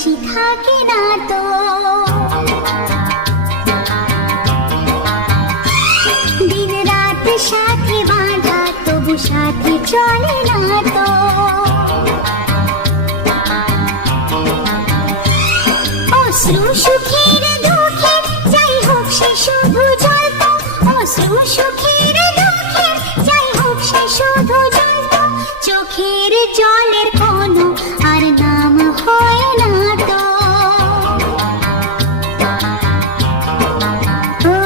হাসি থাকে না তো। দিন রাত সাথে বাঁধা তবু সাথে চলে না তো। অশ্রু সুখের দুঃখের যাই হোক সে শুধু জ্বলত। অশ্রু সুখের দুঃখের যাই হোক সে শুধু জ্বলত। চোখের জলের কোনো আর নাম হয় না তো। ও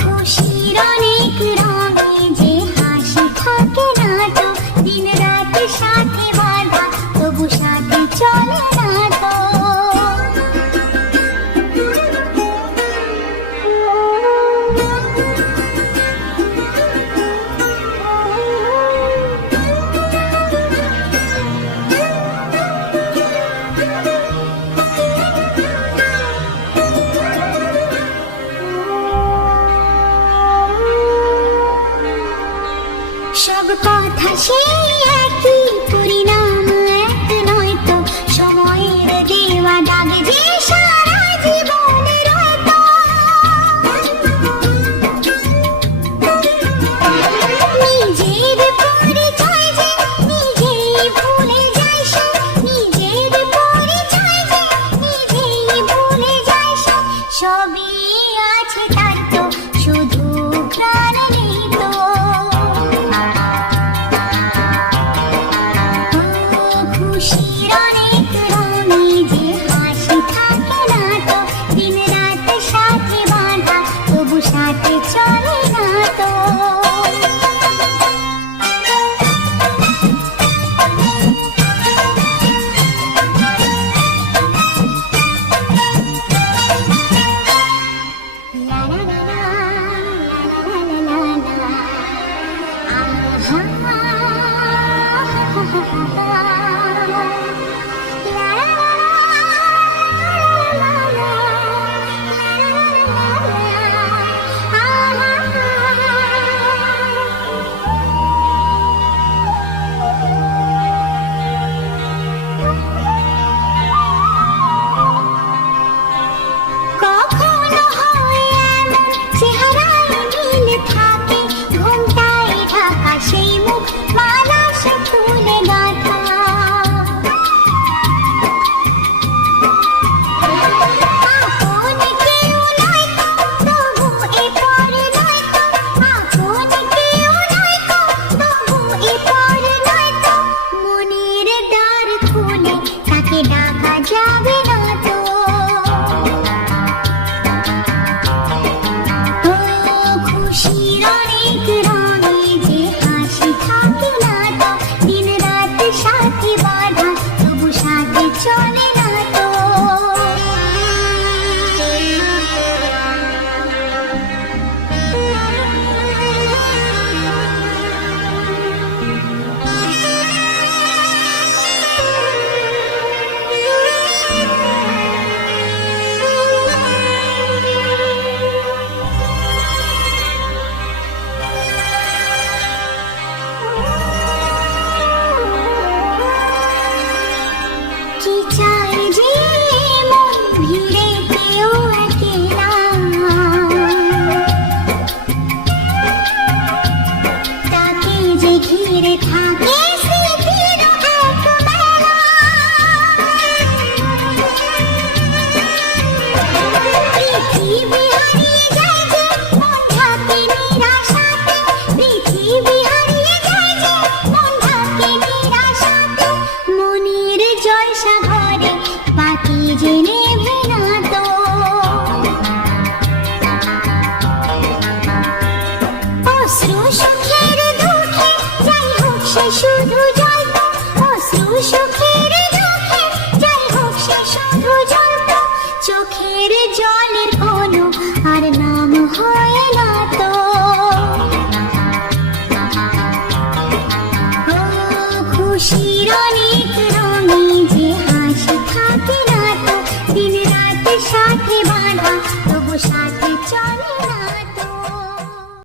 খুশির অনেক রঙে যে হাসি থাকে না তো। দিন রাত সাথে বাঁধা তবু সাথে চলে না তো। সব কথা সেই একই, পরিণাম এক নয় তো। সময়ের দেওয়া দাগ যে সারা জীবনে রয়তো। নিজের পরিচয় যে নিজেই ভুলে যায় সে। নিজের পরিচয় যে নিজেই ভুলে যায় সে। সবই আছে তার তো, শুধু প্রাণ নেই তো। খুশির অনেক রঙে যে হাসি থাকে না তো। দিন রাত সাথে বাঁধা তবু সাথে চলে না তো। লা লা লা লা, লা লা লা লা লা, আহা, কখনো হয় এমন চেহারায় মিল থাকে। ঘোমটায় ঢাকা সেই মুখ, মালা সে ফুলে গাঁথা। আপন কেউ নয় তো, তবু এপর নয় তো। আপন কেউ নয় তো, তবু এপর নয় তো। মনের দ্বার খুলে তাকে ডাকা যাবে না তো। ও খুশির অনেক রঙে যে হাসি থাকে না তো। দিন রাত সাথে বাঁধা তবু সাথে চলে না তো। কি চাই যে মন ভিড়ে কেউ একলা। তাকে যে ঘিরে থাকে স্মৃতির এক মেলা। পৃথিবী হারিয়ে যায় যে মন থাকে নিরাশাতে। পৃথিবী হারিয়ে যায় যে মন থাকে নিরাশাতে। মনের জলসা ঘরে বাকি জেনে